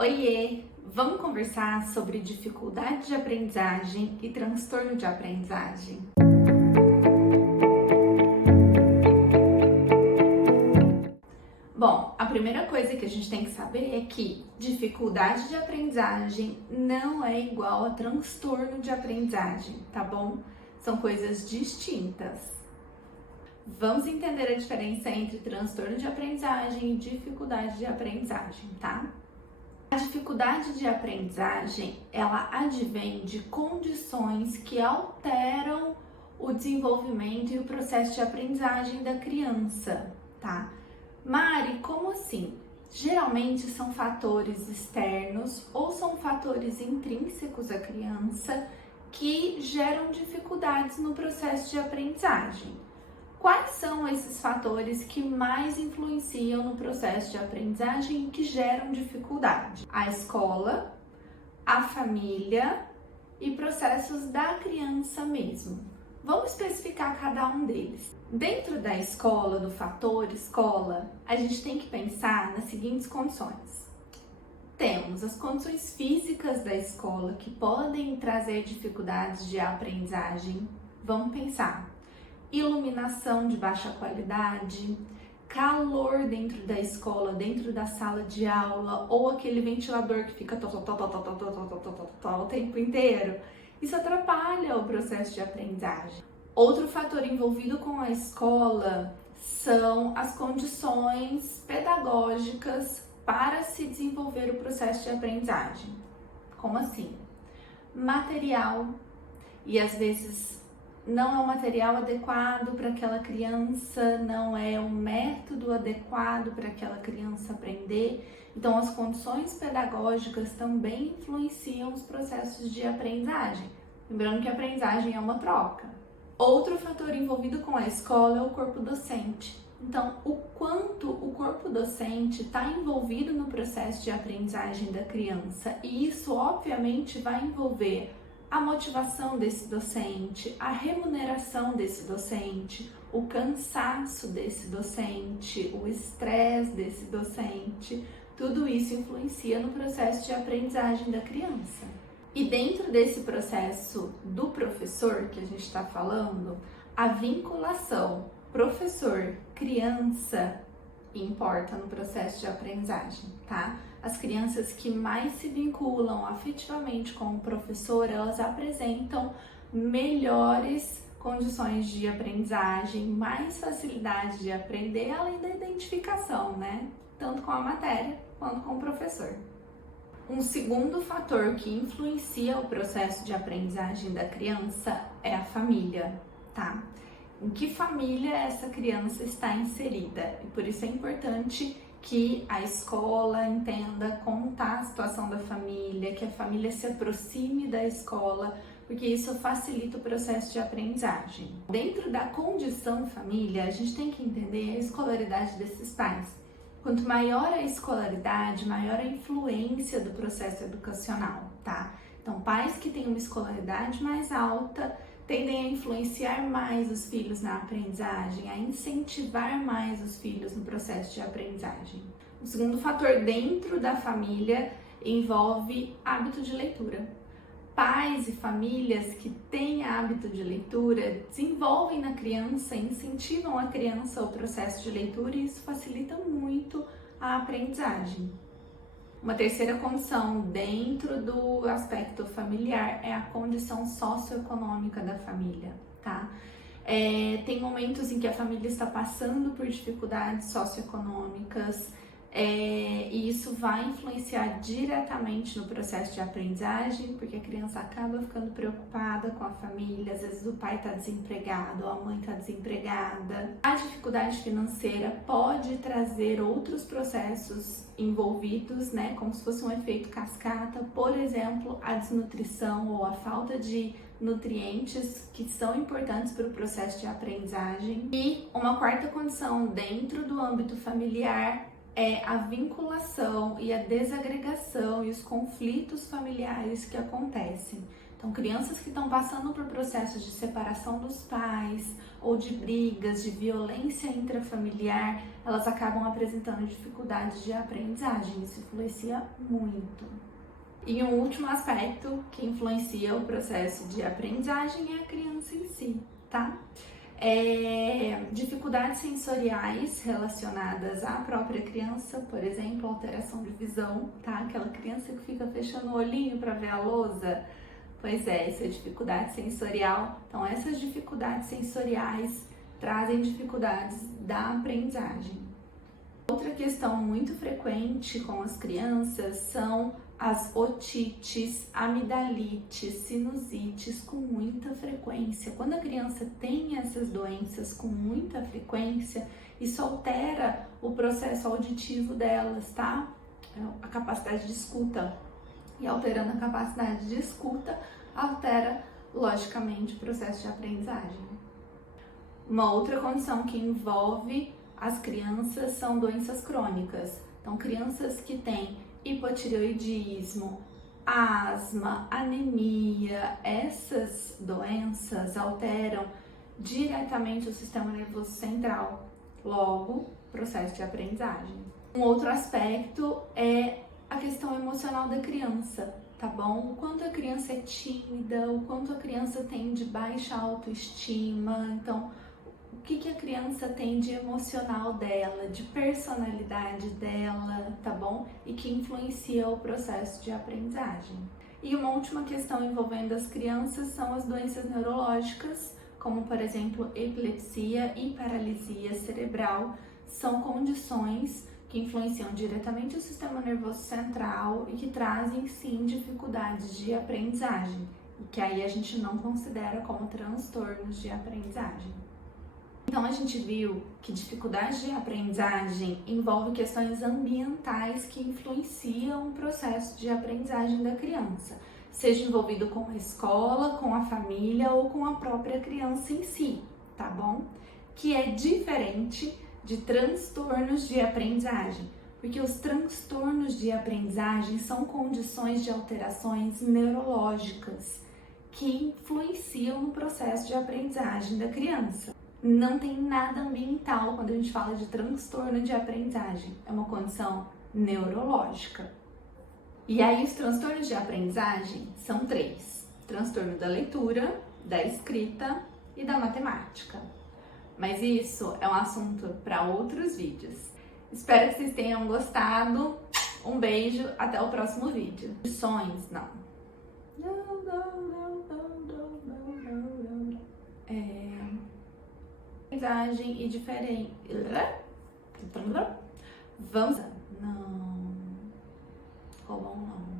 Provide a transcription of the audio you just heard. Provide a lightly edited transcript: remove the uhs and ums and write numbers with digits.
Oiê! Vamos conversar sobre dificuldade de aprendizagem e transtorno de aprendizagem. Bom, a primeira coisa que a gente tem que saber é que dificuldade de aprendizagem não é igual a transtorno de aprendizagem, tá bom? São coisas distintas. Vamos entender a diferença entre transtorno de aprendizagem e dificuldade de aprendizagem, tá? A dificuldade de aprendizagem, ela advém de condições que alteram o desenvolvimento e o processo de aprendizagem da criança, tá? Mari, como assim? Geralmente são fatores externos ou são fatores intrínsecos à criança que geram dificuldades no processo de aprendizagem. Quais são esses fatores que mais influenciam no processo de aprendizagem e que geram dificuldade? A escola, a família e processos da criança mesmo. Vamos especificar cada um deles. Dentro da escola, do fator escola, a gente tem que pensar nas seguintes condições. Temos as condições físicas da escola que podem trazer dificuldades de aprendizagem. Vamos pensar. Iluminação de baixa qualidade, calor dentro da escola, dentro da sala de aula, ou aquele ventilador que fica o tempo inteiro. Isso atrapalha o processo de aprendizagem. Outro fator envolvido com a escola são as condições pedagógicas para se desenvolver o processo de aprendizagem. Como assim? Material, e às vezes não é um material adequado para aquela criança, não é um método adequado para aquela criança aprender. Então, as condições pedagógicas também influenciam os processos de aprendizagem. Lembrando que a aprendizagem é uma troca. Outro fator envolvido com a escola é o corpo docente. Então, o quanto o corpo docente está envolvido no processo de aprendizagem da criança, e isso obviamente vai envolver a motivação desse docente, a remuneração desse docente, o cansaço desse docente, o estresse desse docente, tudo isso influencia no processo de aprendizagem da criança. E dentro desse processo do professor que a gente está falando, a vinculação professor-criança importa no processo de aprendizagem, tá? As crianças que mais se vinculam afetivamente com o professor, elas apresentam melhores condições de aprendizagem, mais facilidade de aprender, além da identificação, né? Tanto com a matéria quanto com o professor. Um segundo fator que influencia o processo de aprendizagem da criança é a família, tá? Em que família essa criança está inserida? E por isso é importante que a escola entenda como está a situação da família, que a família se aproxime da escola, porque isso facilita o processo de aprendizagem. Dentro da condição família, a gente tem que entender a escolaridade desses pais. Quanto maior a escolaridade, maior a influência do processo educacional, tá? Então, pais que têm uma escolaridade mais alta tendem a influenciar mais os filhos na aprendizagem, a incentivar mais os filhos no processo de aprendizagem. O segundo fator dentro da família envolve hábito de leitura. Pais e famílias que têm hábito de leitura desenvolvem na criança, incentivam a criança ao processo de leitura e isso facilita muito a aprendizagem. Uma terceira condição dentro do aspecto familiar é a condição socioeconômica da família, tá? Tem momentos em que a família está passando por dificuldades socioeconômicas e isso vai influenciar diretamente no processo de aprendizagem, porque a criança acaba ficando preocupada com a família, às vezes o pai está desempregado ou a mãe está desempregada. A dificuldade financeira pode trazer outros processos envolvidos, né, como se fosse um efeito cascata, por exemplo, a desnutrição ou a falta de nutrientes que são importantes para o processo de aprendizagem. E uma quarta condição dentro do âmbito familiar é a vinculação e a desagregação e os conflitos familiares que acontecem. Então, crianças que estão passando por processos de separação dos pais ou de brigas, de violência intrafamiliar, elas acabam apresentando dificuldades de aprendizagem. Isso influencia muito. E um último aspecto que influencia o processo de aprendizagem é a criança em si, tá? Dificuldades sensoriais relacionadas à própria criança, por exemplo, alteração de visão, tá? Aquela criança que fica fechando o olhinho para ver a lousa. Pois é, isso é dificuldade sensorial. Então, essas dificuldades sensoriais trazem dificuldades da aprendizagem. Outra questão muito frequente com as crianças são as otites, amidalites, sinusites com muita frequência. Quando a criança tem essas doenças com muita frequência, isso altera o processo auditivo delas, tá? A capacidade de escuta. E alterando a capacidade de escuta, altera, logicamente, o processo de aprendizagem. Uma outra condição que envolve as crianças são doenças crônicas. Então, crianças que têm hipotireoidismo, asma, anemia, essas doenças alteram diretamente o sistema nervoso central, logo, processo de aprendizagem. Um outro aspecto é a questão emocional da criança, tá bom? O quanto a criança é tímida, o quanto a criança tem de baixa autoestima, então o que a criança tem de emocional dela, de personalidade dela, tá bom? E que influencia o processo de aprendizagem. E uma última questão envolvendo as crianças são as doenças neurológicas, como por exemplo epilepsia e paralisia cerebral, são condições que influenciam diretamente o sistema nervoso central e que trazem sim dificuldades de aprendizagem, e que aí a gente não considera como transtornos de aprendizagem. Então a gente viu que dificuldade de aprendizagem envolve questões ambientais que influenciam o processo de aprendizagem da criança, seja envolvido com a escola, com a família ou com a própria criança em si, tá bom? Que é diferente de transtornos de aprendizagem, porque os transtornos de aprendizagem são condições de alterações neurológicas que influenciam no processo de aprendizagem da criança. Não tem nada ambiental quando a gente fala de transtorno de aprendizagem, é uma condição neurológica. E aí os transtornos de aprendizagem são 3: transtorno da leitura, da escrita e da matemática. Mas isso é um assunto para outros vídeos. Espero que vocês tenham gostado. Um beijo, até o próximo vídeo. Lições, não. Aprendizagem e diferente. Vamos. Não. Ficou bom, não.